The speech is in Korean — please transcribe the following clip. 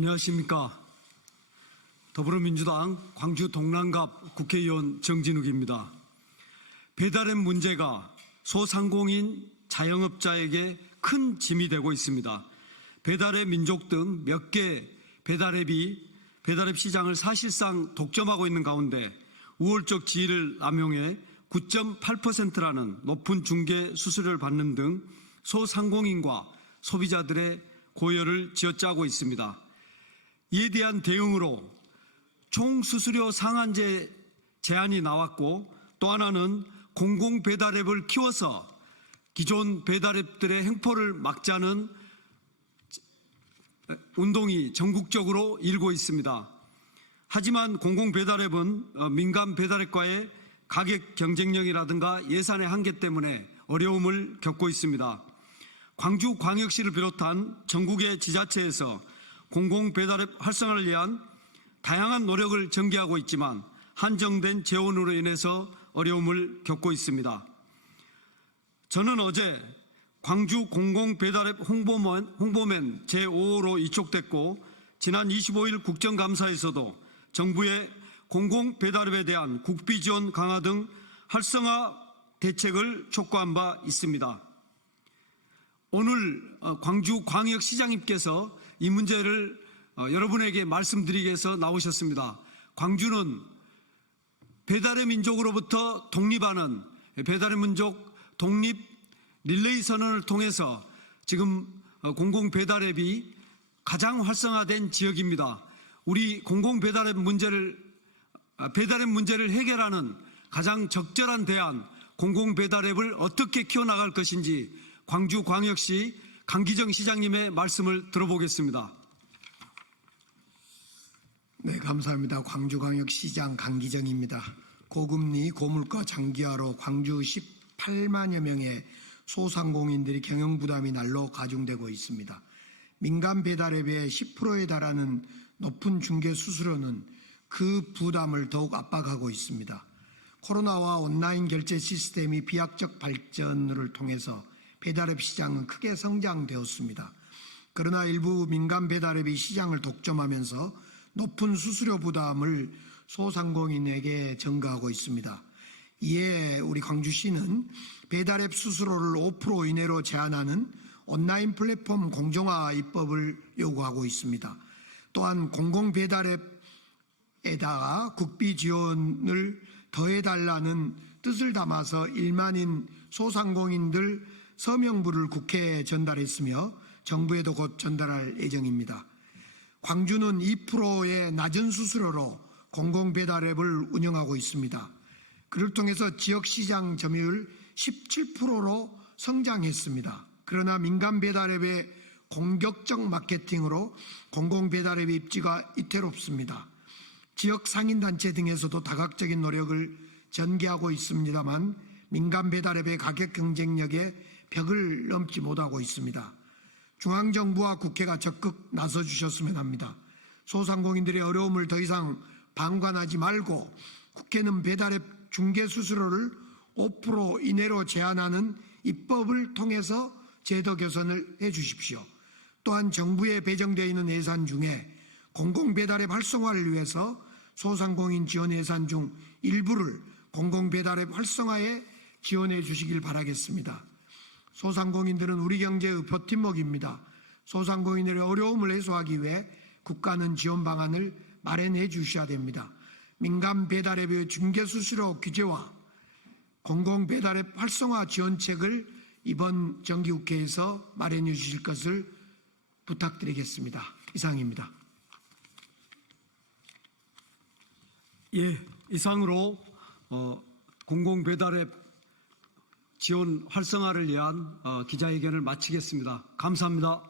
안녕하십니까. 더불어민주당 광주 동남갑 국회의원 정진욱입니다. 배달앱 문제가 소상공인 자영업자에게 큰 짐이 되고 있습니다. 배달앱 민족 등 몇 개 배달앱이 배달앱 시장을 사실상 독점하고 있는 가운데 우월적 지위를 남용해 9.8%라는 높은 중개 수수료를 받는 등 소상공인과 소비자들의 고열을 쥐어짜고 있습니다. 이에 대한 대응으로 총 수수료 상한제 제안이 나왔고, 또 하나는 공공 배달앱을 키워서 기존 배달앱들의 횡포를 막자는 운동이 전국적으로 일고 있습니다. 하지만 공공 배달앱은 민간 배달앱과의 가격 경쟁력이라든가 예산의 한계 때문에 어려움을 겪고 있습니다. 광주광역시를 비롯한 전국의 지자체에서 공공 배달앱 활성화를 위한 다양한 노력을 전개하고 있지만 한정된 재원으로 인해서 어려움을 겪고 있습니다. 저는 어제 광주 공공 배달앱 홍보맨 제5호로 이촉됐고, 지난 25일 국정감사에서도 정부의 공공 배달앱에 대한 국비 지원 강화 등 활성화 대책을 촉구한 바 있습니다. 오늘 광주광역시장님께서 이 문제를 여러분에게 말씀드리기 위해서 나오셨습니다. 광주는 배달의 민족으로부터 독립하는 배달의 민족 독립 릴레이 선언을 통해서 지금 공공 배달앱이 가장 활성화된 지역입니다. 우리 공공 배달앱 문제를 해결하는 가장 적절한 대안, 공공 배달앱을 어떻게 키워나갈 것인지 광주광역시 강기정 시장님의 말씀을 들어보겠습니다. 네, 감사합니다. 광주광역시장 강기정입니다. 고금리, 고물가 장기화로 광주 18만여 명의 소상공인들이 경영부담이 날로 가중되고 있습니다. 민간 배달앱의 10%에 달하는 높은 중개 수수료는 그 부담을 더욱 압박하고 있습니다. 코로나와 온라인 결제 시스템이 비약적 발전을 통해서 배달앱 시장은 크게 성장되었습니다. 그러나 일부 민간 배달앱이 시장을 독점하면서 높은 수수료 부담을 소상공인에게 전가하고 있습니다. 이에 우리 광주시는 배달앱 수수료를 5% 이내로 제한하는 온라인 플랫폼 공정화 입법을 요구하고 있습니다. 또한 공공 배달앱에다가 국비 지원을 더해달라는 뜻을 담아서 1만인 소상공인들 서명부를 국회에 전달했으며 정부에도 곧 전달할 예정입니다. 광주는 2%의 낮은 수수료로 공공 배달앱을 운영하고 있습니다. 그를 통해서 지역시장 점유율 17%로 성장했습니다. 그러나 민간 배달앱의 공격적 마케팅으로 공공 배달앱의 입지가 위태롭습니다. 지역 상인단체 등에서도 다각적인 노력을 전개하고 있습니다만 민간 배달앱의 가격 경쟁력에 벽을 넘지 못하고 있습니다. 중앙정부와 국회가 적극 나서주셨으면 합니다. 소상공인들의 어려움을 더 이상 방관하지 말고 국회는 배달앱 중개 수수료를 5% 이내로 제한하는 입법을 통해서 제도 개선을 해 주십시오. 또한 정부에 배정되어 있는 예산 중에 공공 배달앱 활성화를 위해서 소상공인 지원 예산 중 일부를 공공 배달앱 활성화에 지원해 주시길 바라겠습니다. 소상공인들은 우리 경제의 버팀목입니다. 소상공인들의 어려움을 해소하기 위해 국가는 지원 방안을 마련해 주셔야 됩니다. 민간 배달앱의 중개 수수료 규제와 공공 배달앱 활성화 지원책을 이번 정기국회에서 마련해 주실 것을 부탁드리겠습니다. 이상입니다. 예, 이상으로 공공 배달앱 지원 활성화를 위한 기자회견을 마치겠습니다. 감사합니다.